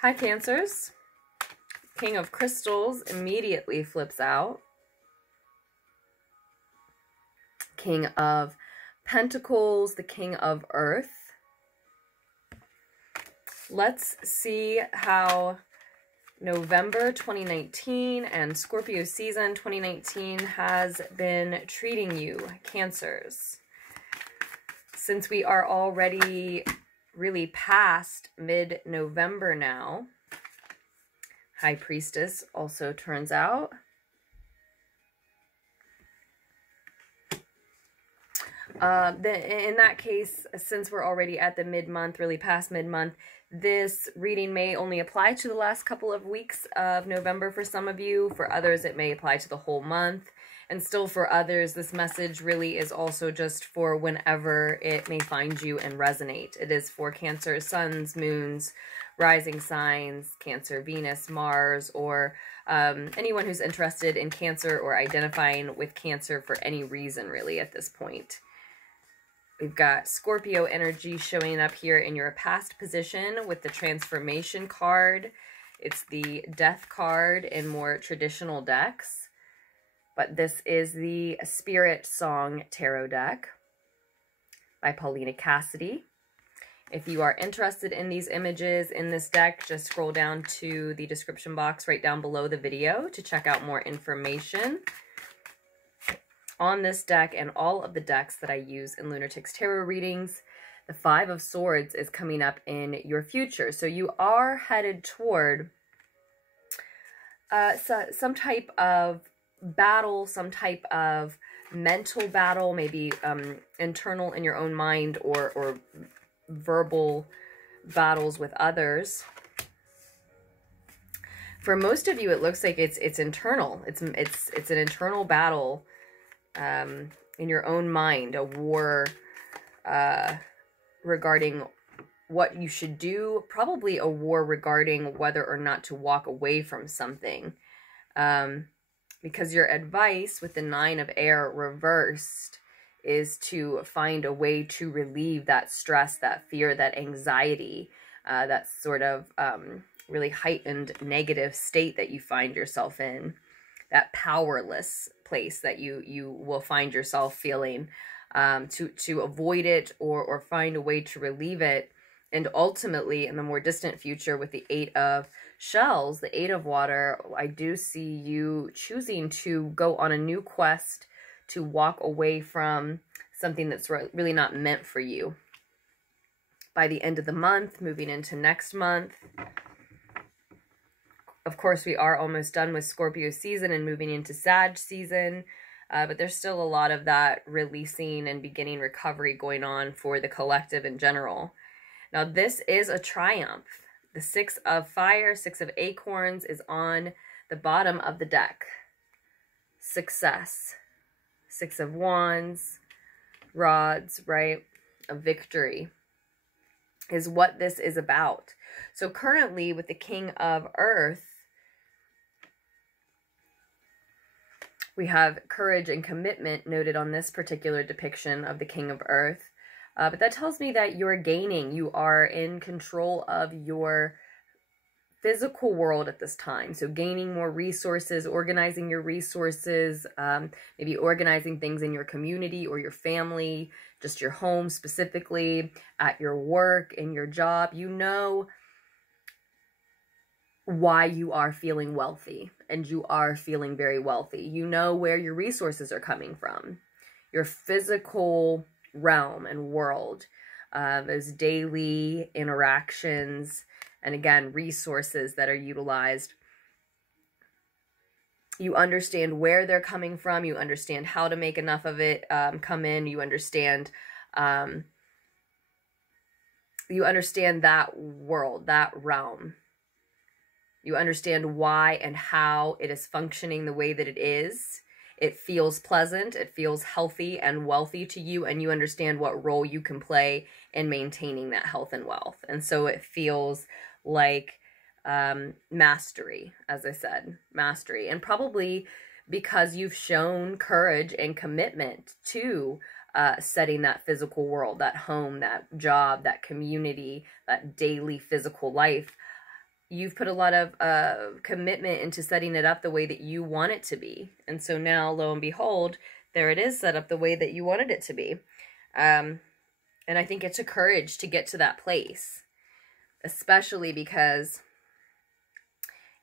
Hi, Cancers. King of Crystals immediately flips out. King of Pentacles, the King of Earth. Let's see how November 2019 and Scorpio season 2019 has been treating you, Cancers. Since we are already really past mid-November now, High Priestess also turns out. In that case, since we're already at the mid-month, really past mid-month, this reading may only apply to the last couple of weeks of November for some of you. For others, it may apply to the whole month. And still for others, this message really is also just for whenever it may find you and resonate. It is for Cancer, suns, moons, rising signs, Cancer, Venus, Mars, or anyone who's interested in Cancer or identifying with Cancer for any reason really at this point. We've got Scorpio energy showing up here in your past position with the transformation card. It's the death card in more traditional decks. But this is the SpirtSong tarot deck by Paulina, Cassidy. If you are interested in these images in this deck, just scroll down to the description box right down below the video to check out more information on this deck and all of the decks that I use in Lunartics Tarot readings. The Five of Swords is coming up in your future. So you are headed toward some type of battle, some type of mental battle, maybe internal in your own mind, or verbal battles with others. For most of you, it looks like it's internal. It's an internal battle in your own mind, a war regarding what you should do, probably a war regarding whether or not to walk away from something. Because your advice with the Nine of Air reversed is to find a way to relieve that stress, that fear, that anxiety, that sort of really heightened negative state that you find yourself in, that powerless place that you will find yourself feeling, to avoid it or find a way to relieve it. And ultimately, in the more distant future, with the Eight of Shells, the Eight of Water, I do see you choosing to go on a new quest to walk away from something that's really not meant for you. By the end of the month, moving into next month. Of course, we are almost done with Scorpio season and moving into Sag season. But there's still a lot of that releasing and beginning recovery going on for the collective in general. Now, this is a triumph. The Six of Fire, Six of Acorns is on the bottom of the deck. Success. Six of Wands, rods, right? A victory is what this is about. So currently with the King of Earth, we have courage and commitment noted on this particular depiction of the King of Earth. But that tells me that you're gaining. You are in control of your physical world at this time. So gaining more resources, organizing your resources, maybe organizing things in your community or your family, just your home specifically, at your work, in your job. You know why you are feeling wealthy, and you are feeling very wealthy. You know where your resources are coming from. Your physical realm and world, those daily interactions, and again, resources that are utilized. You understand where they're coming from. You understand how to make enough of it come in. You understand that world, that realm. You understand why and how it is functioning the way that it is. It feels pleasant, it feels healthy and wealthy to you, and you understand what role you can play in maintaining that health and wealth. And so it feels like mastery, as I said, mastery. And probably because you've shown courage and commitment to setting that physical world, that home, that job, that community, that daily physical life you've put a lot of commitment into setting it up the way that you want it to be. And so now, lo and behold, there it is, set up the way that you wanted it to be. And I think it took courage to get to that place, especially because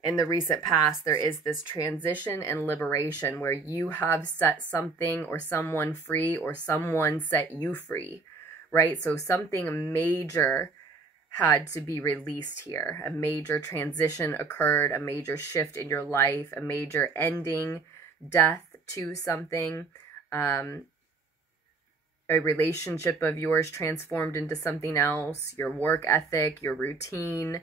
in the recent past, there is this transition and liberation where you have set something or someone free, or someone set you free, right? So something major had to be released here. A major transition occurred, a major shift in your life, a major ending, death to something. A relationship of yours transformed into something else, your work ethic, your routine,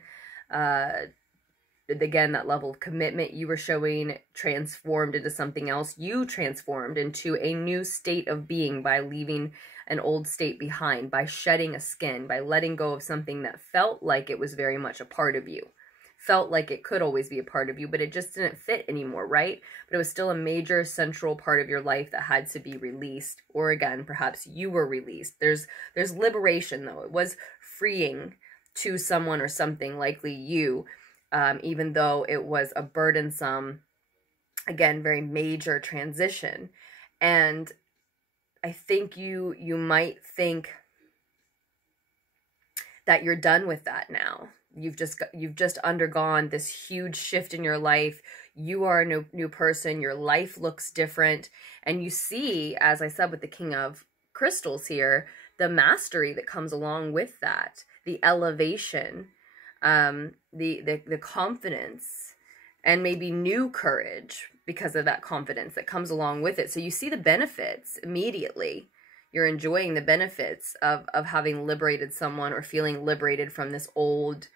again, that level of commitment you were showing transformed into something else. You transformed into a new state of being by leaving an old state behind, by shedding a skin, by letting go of something that felt like it was very much a part of you, felt like it could always be a part of you, but it just didn't fit anymore, right? But it was still a major central part of your life that had to be released, or again, perhaps you were released. There's liberation, though. It was freeing to someone or something, likely you, even though it was a burdensome, again, very major transition. And I think you might think that you're done with that now. You've just undergone this huge shift in your life. You are a new person. Your life looks different. And you see, as I said with the King of Crystals here, the mastery that comes along with that, the elevation, the confidence, and maybe new courage because of that confidence that comes along with it. So you see the benefits immediately. You're enjoying the benefits of having liberated someone, or feeling liberated from this old,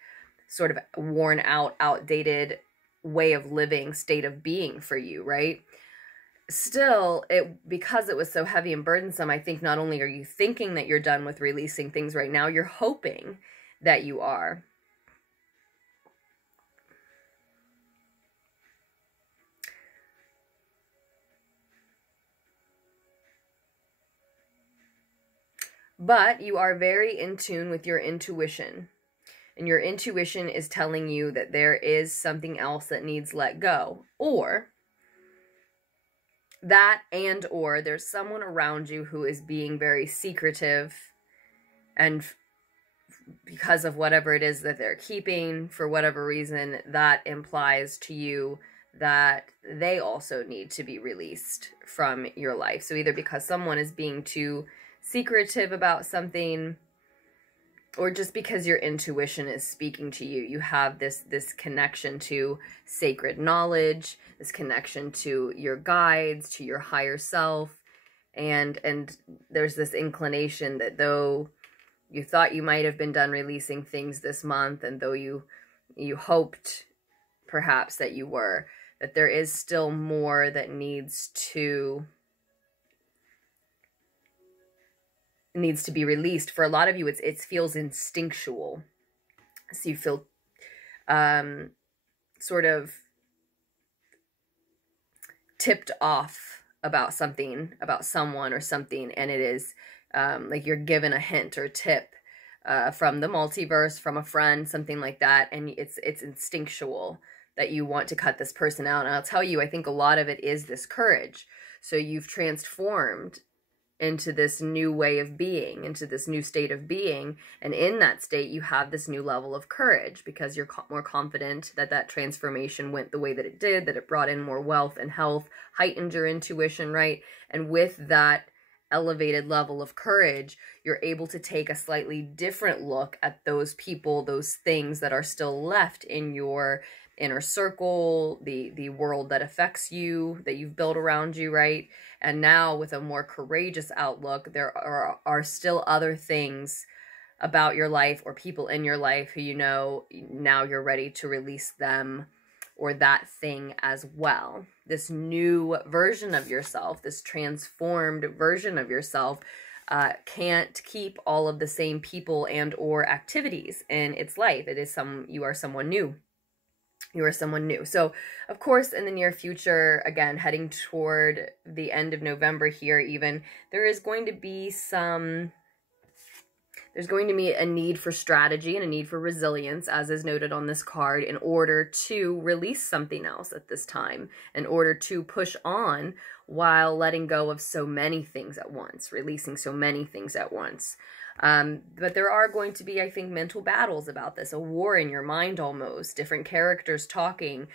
sort of worn out, outdated way of living, state of being for you, right? Still, because it was so heavy and burdensome, I think not only are you thinking that you're done with releasing things right now, you're hoping that you are. But you are very in tune with your intuition. And your intuition is telling you that there is something else that needs let go. Or there's someone around you who is being very secretive, and because of whatever it is that they're keeping, for whatever reason, that implies to you that they also need to be released from your life. So either because someone is being too secretive about something, or just because your intuition is speaking to you. You have this connection to sacred knowledge, this connection to your guides, to your higher self, and there's this inclination that though you thought you might have been done releasing things this month, and though you hoped perhaps that you were, that there is still more that needs to be released. For a lot of you, it feels instinctual. So you feel sort of tipped off about something, about someone or something, and it is like you're given a hint or tip from the multiverse, from a friend, something like that, and it's instinctual that you want to cut this person out. And I'll tell you, I think a lot of it is this courage. So you've transformed into this new way of being, into this new state of being, and in that state you have this new level of courage because you're more confident that that transformation went the way that it did, that it brought in more wealth and health, heightened your intuition, right? And with that elevated level of courage, you're able to take a slightly different look at those people, those things that are still left in your inner circle, the world that affects you, that you've built around you, right? And now with a more courageous outlook, there are still other things about your life or people in your life who, you know, now you're ready to release them or that thing as well. This new version of yourself, this transformed version of yourself, can't keep all of the same people and or activities in its life. You are someone new. You are someone new. So, of course, in the near future, again, heading toward the end of November here even, there's going to be There's going to be a need for strategy and a need for resilience, as is noted on this card, in order to release something else at this time, in order to push on while letting go of so many things at once, releasing so many things at once. But there are going to be, I think, mental battles about this, a war in your mind almost, different characters talking,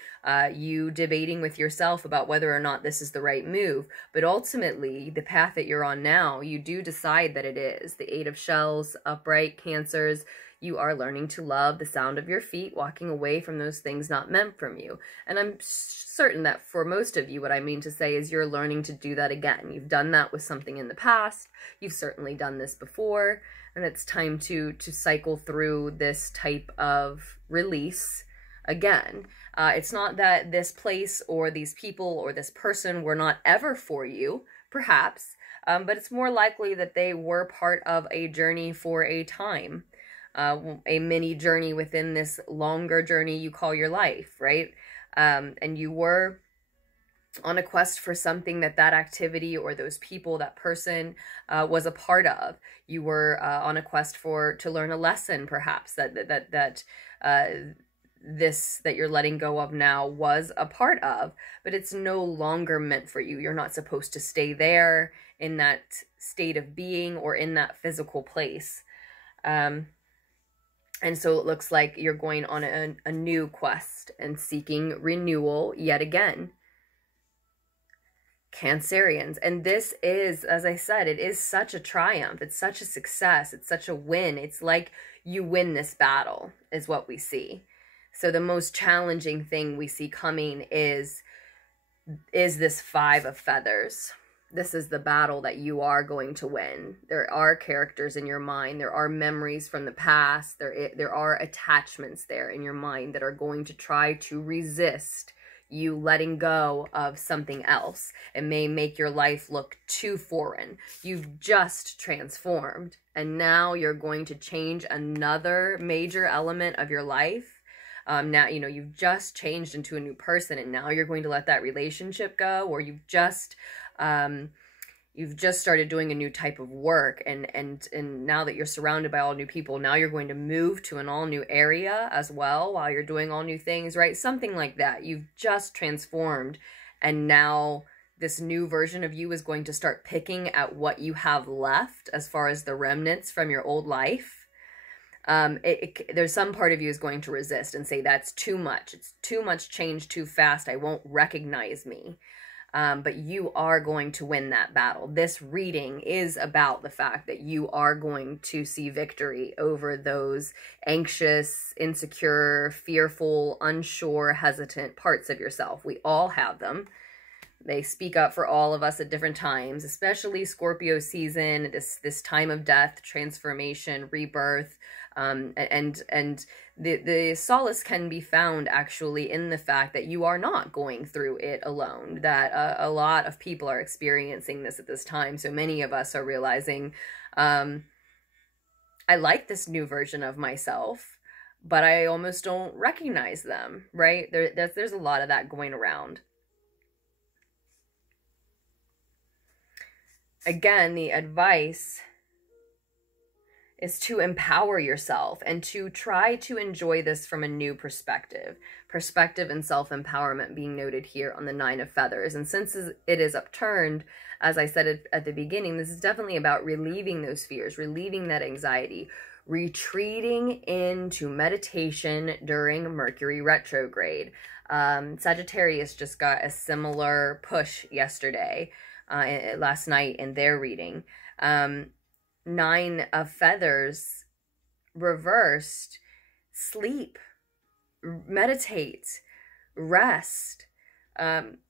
you debating with yourself about whether or not this is the right move. But ultimately, the path that you're on now, you do decide that it is. The Eight of Shells, upright, Cancers, you are learning to love the sound of your feet, walking away from those things not meant from you. And I'm certain that for most of you, what I mean to say is you're learning to do that again. You've done that with something in the past. You've certainly done this before. And it's time to cycle through this type of release again. It's not that this place or these people or this person were not ever for you, perhaps, but it's more likely that they were part of a journey for a time. A mini journey within this longer journey you call your life, right? And you were on a quest for something that activity or those people, that person was a part of. You were on a quest to learn a lesson, perhaps, that you're letting go of now was a part of, but it's no longer meant for you. You're not supposed to stay there in that state of being or in that physical place. And so it looks like you're going on a new quest and seeking renewal yet again. Cancerians. And this is, as I said, it is such a triumph. It's such a success. It's such a win. It's like you win this battle is what we see. So the most challenging thing we see coming is this Five of Feathers. This is the battle that you are going to win. There are characters in your mind. There are memories from the past. There are attachments there in your mind that are going to try to resist you letting go of something else. It may make your life look too foreign. You've just transformed, and now you're going to change another major element of your life. Now, you've just changed into a new person, and now you're going to let that relationship go, or you've just started doing a new type of work, and now that you're surrounded by all new people, now you're going to move to an all new area as well while you're doing all new things, right? Something like that. You've just transformed, and now this new version of you is going to start picking at what you have left as far as the remnants from your old life. There's some part of you is going to resist and say, that's too much. It's too much change too fast. I won't recognize me. But you are going to win that battle. This reading is about the fact that you are going to see victory over those anxious, insecure, fearful, unsure, hesitant parts of yourself. We all have them. They speak up for all of us at different times, especially Scorpio season, this time of death, transformation, rebirth, and the solace can be found actually in the fact that you are not going through it alone, that a lot of people are experiencing this at this time. So many of us are realizing, I like this new version of myself, but I almost don't recognize them, right? There's a lot of that going around. Again, the advice is to empower yourself and to try to enjoy this from a new perspective. Perspective and self-empowerment being noted here on the Nine of Feathers. And since it is upturned, as I said at the beginning, this is definitely about relieving those fears, relieving that anxiety, retreating into meditation during Mercury retrograde. Sagittarius just got a similar push yesterday. Last night in their reading. Nine of Feathers reversed. Sleep, meditate, rest.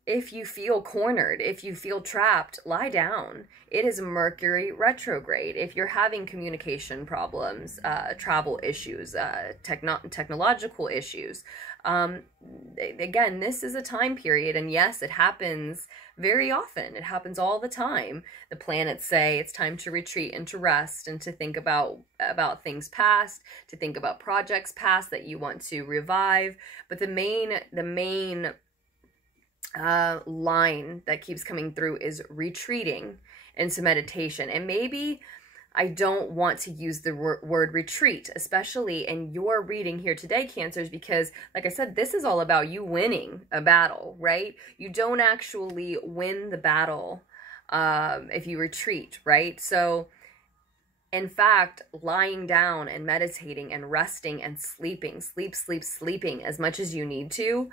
If you feel cornered, if you feel trapped, lie down. It is Mercury retrograde. If you're having communication problems, travel issues, technological issues, again, this is a time period, and yes, it happens very often. It happens all the time. The planets say it's time to retreat and to rest and to think about things past, to think about projects past that you want to revive. But the main line that keeps coming through is retreating into meditation. And maybe I don't want to use the word retreat, especially in your reading here today, Cancers, because like I said, this is all about you winning a battle, right? You don't actually win the battle if you retreat, right? So in fact, lying down and meditating and resting and sleeping as much as you need to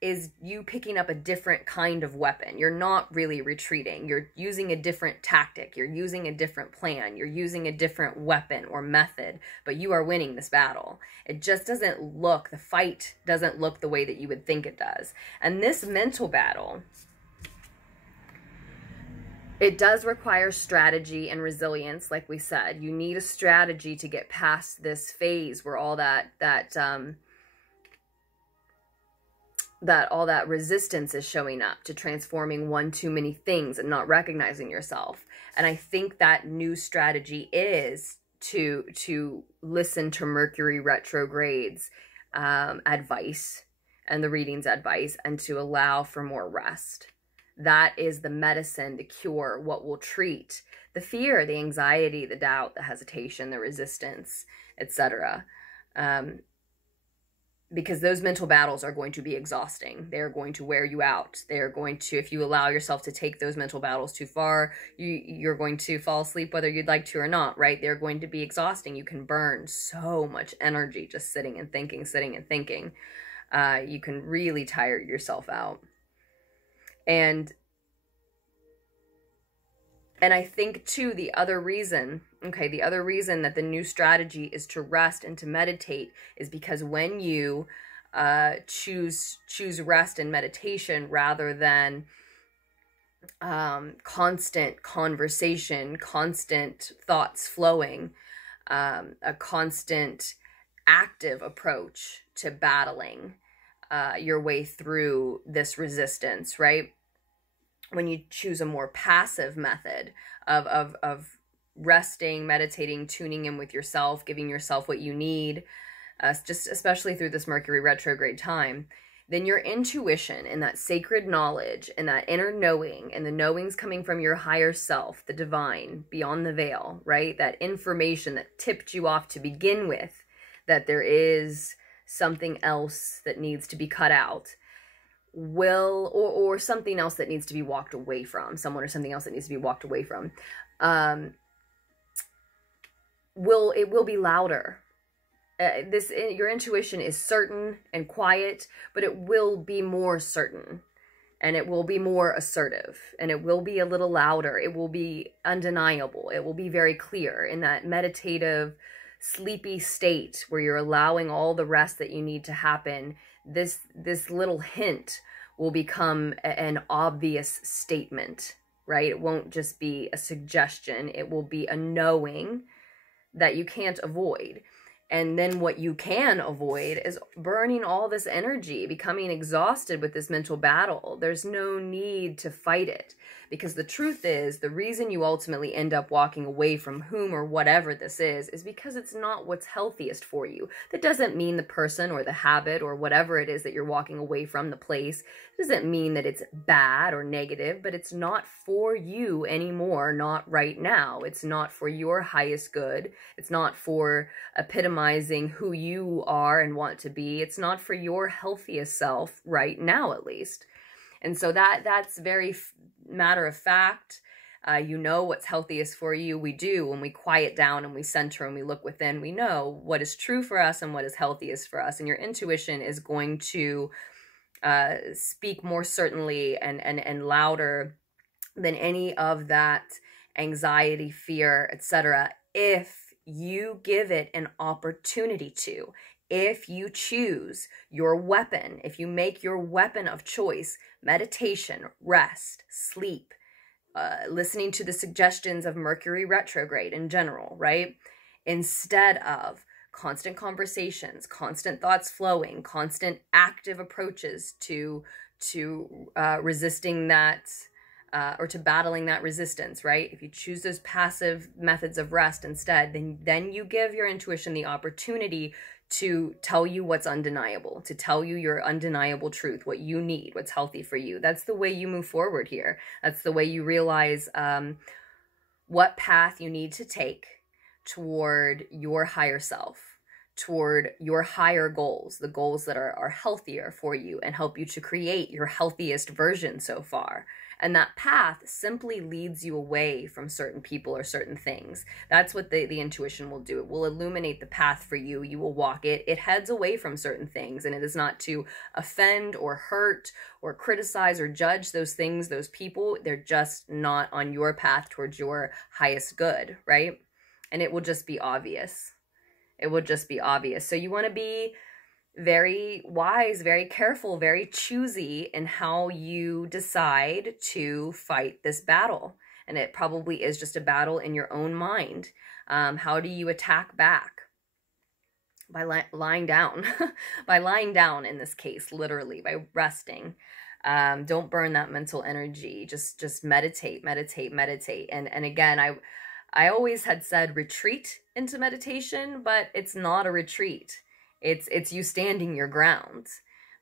is you picking up a different kind of weapon. You're not really retreating. You're using a different tactic. You're using a different plan. You're using a different weapon or method, but you are winning this battle. It just doesn't look, the fight doesn't look the way that you would think it does. And this mental battle, it does require strategy and resilience, like we said. You need a strategy to get past this phase where all that all that resistance is showing up to transforming one too many things and not recognizing yourself. And I think that new strategy is to listen to Mercury retrograde's advice and the reading's advice, and to allow for more rest. That is the medicine to cure what will treat the fear, the anxiety, the doubt, the hesitation, the resistance, etc. Because those mental battles are going to be exhausting. They're going to wear you out. They're going to, if you allow yourself to take those mental battles too far, you're going to fall asleep whether you'd like to or not, right? They're going to be exhausting. You can burn so much energy just sitting and thinking. You can really tire yourself out. And I think too, the other reason that the new strategy is to rest and to meditate is because when you choose rest and meditation rather than constant conversation, constant thoughts flowing, a constant active approach to battling your way through this resistance, right? When you choose a more passive method of resting, meditating, tuning in with yourself, giving yourself what you need, just especially through this Mercury retrograde time, then your intuition and that sacred knowledge and that inner knowing, and the knowings coming from your higher self, the divine, beyond the veil, right? That information that tipped you off to begin with, that there is something else that needs to be cut out, or something else that needs to be walked away from, someone or something else that needs to be walked away from, will be louder. Your intuition is certain and quiet, but it will be more certain, and it will be more assertive, and it will be a little louder. It will be undeniable. It will be very clear in that meditative, sleepy state where you're allowing all the rest that you need to happen. This little hint will become an obvious statement, right? It won't just be a suggestion. It will be a knowing that you can't avoid. And then what you can avoid is burning all this energy, becoming exhausted with this mental battle. There's no need to fight it, because the truth is, the reason you ultimately end up walking away from whom or whatever this is because it's not what's healthiest for you. That doesn't mean the person or the habit or whatever it is that you're walking away from, the place, doesn't mean that it's bad or negative, but it's not for you anymore, not right now. It's not for your highest good. It's not for epitomizing who you are and want to be. It's not for your healthiest self right now, at least. And so that's very matter of fact. You know what's healthiest for you. We do. When we quiet down and we center and we look within, we know what is true for us and what is healthiest for us. And your intuition is going to speak more certainly and louder than any of that anxiety, fear, etc., if you give it an opportunity to. If you choose your weapon, if you make your weapon of choice meditation, rest, sleep, listening to the suggestions of Mercury retrograde in general, right? Instead of constant conversations, constant thoughts flowing, constant active approaches to resisting that, or to battling that resistance, right? If you choose those passive methods of rest instead, then you give your intuition the opportunity to tell you what's undeniable, to tell you your undeniable truth, what you need, what's healthy for you. That's the way you move forward here. That's the way you realize what path you need to take toward your higher self, toward your higher goals, the goals that are healthier for you and help you to create your healthiest version so far. And that path simply leads you away from certain people or certain things. That's what the intuition will do. It will illuminate the path for you. You will walk it. It heads away from certain things, and it is not to offend or hurt or criticize or judge those things, those people. They're just not on your path towards your highest good, right? And it will just be obvious. It will just be obvious. So you want to be very wise, very careful, very choosy in how you decide to fight this battle. And it probably is just a battle in your own mind. How do you attack back? By lying down. By lying down in this case, literally, by resting. Don't burn that mental energy. Just meditate, meditate, meditate. And again, I always had said retreat into meditation, but it's not a retreat. It's you standing your ground,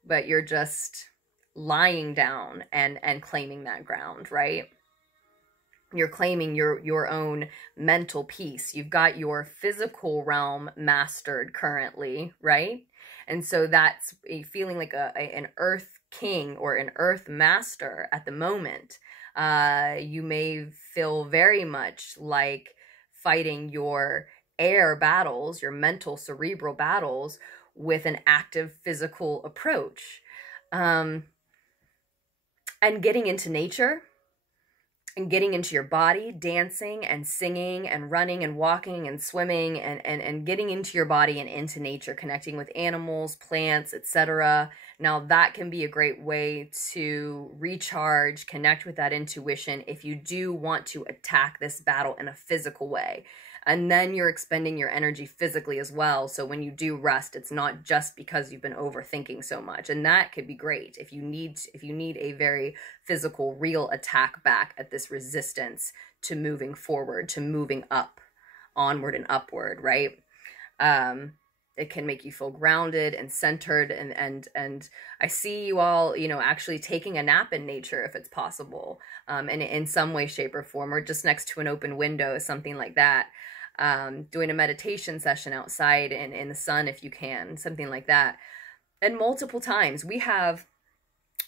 but you're just lying down and claiming that ground, right? You're claiming your own mental peace. You've got your physical realm mastered currently, right? And so that's feeling like an earth king or an earth master at the moment. You may feel very much like fighting your air battles, your mental cerebral battles, with an active physical approach. And getting into nature and getting into your body, dancing and singing and running and walking and swimming and getting into your body and into nature, connecting with animals, plants, etc. Now that can be a great way to recharge, connect with that intuition if you do want to attack this battle in a physical way. And then you're expending your energy physically as well. So when you do rest, it's not just because you've been overthinking so much. And that could be great if you need a very physical, real attack back at this resistance to moving forward, to moving up, onward and upward, right? It can make you feel grounded and centered. And I see you all, actually taking a nap in nature if it's possible, and in some way, shape, or form, or just next to an open window, something like that. Doing a meditation session outside in the sun if you can, something like that. And multiple times. We have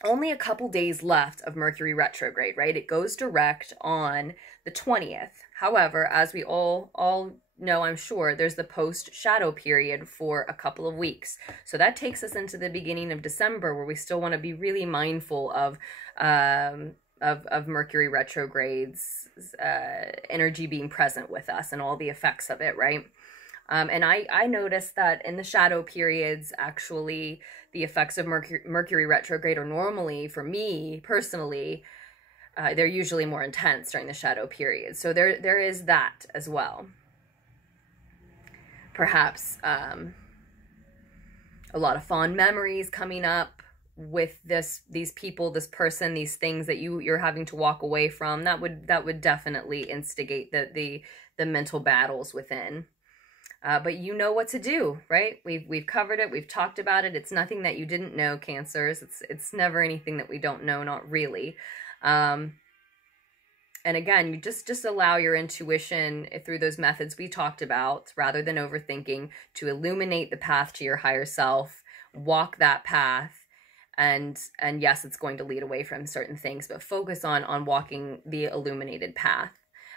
only a couple days left of Mercury retrograde, right? It goes direct on the 20th. However, as we all know, I'm sure, there's the post-shadow period for a couple of weeks. So that takes us into the beginning of December, where we still want to be really mindful of Mercury retrograde's energy being present with us and all the effects of it, right? And I noticed that in the shadow periods, actually, the effects of Mercury retrograde are normally, for me personally, they're usually more intense during the shadow period. So there is that as well. Perhaps a lot of fond memories coming up with these people, this person, these things that you're having to walk away from. That would definitely instigate the mental battles within. But you know what to do, right? We've covered it. We've talked about it. It's nothing that you didn't know, Cancers. It's never anything that we don't know, not really. And again, you just allow your intuition through those methods we talked about, rather than overthinking, to illuminate the path to your higher self, walk that path. And yes, it's going to lead away from certain things, but focus on walking the illuminated path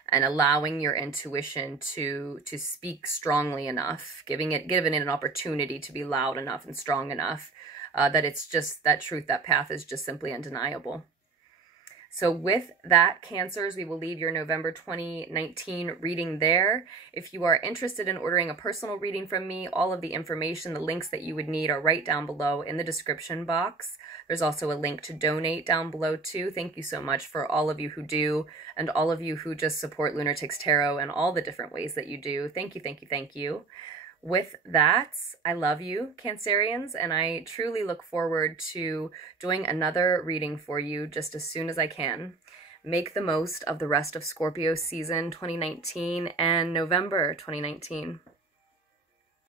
and allowing your intuition to speak strongly enough, giving it an opportunity to be loud enough and strong enough that it's just that truth, that path is just simply undeniable. So with that, Cancers, we will leave your November 2019 reading there. If you are interested in ordering a personal reading from me, all of the information, the links that you would need are right down below in the description box. There's also a link to donate down below too. Thank you so much for all of you who do, and all of you who just support Lunartics Tarot and all the different ways that you do. Thank you, thank you, thank you. With that, I love you, Cancerians, and I truly look forward to doing another reading for you just as soon as I can. Make the most of the rest of Scorpio season 2019 and November 2019.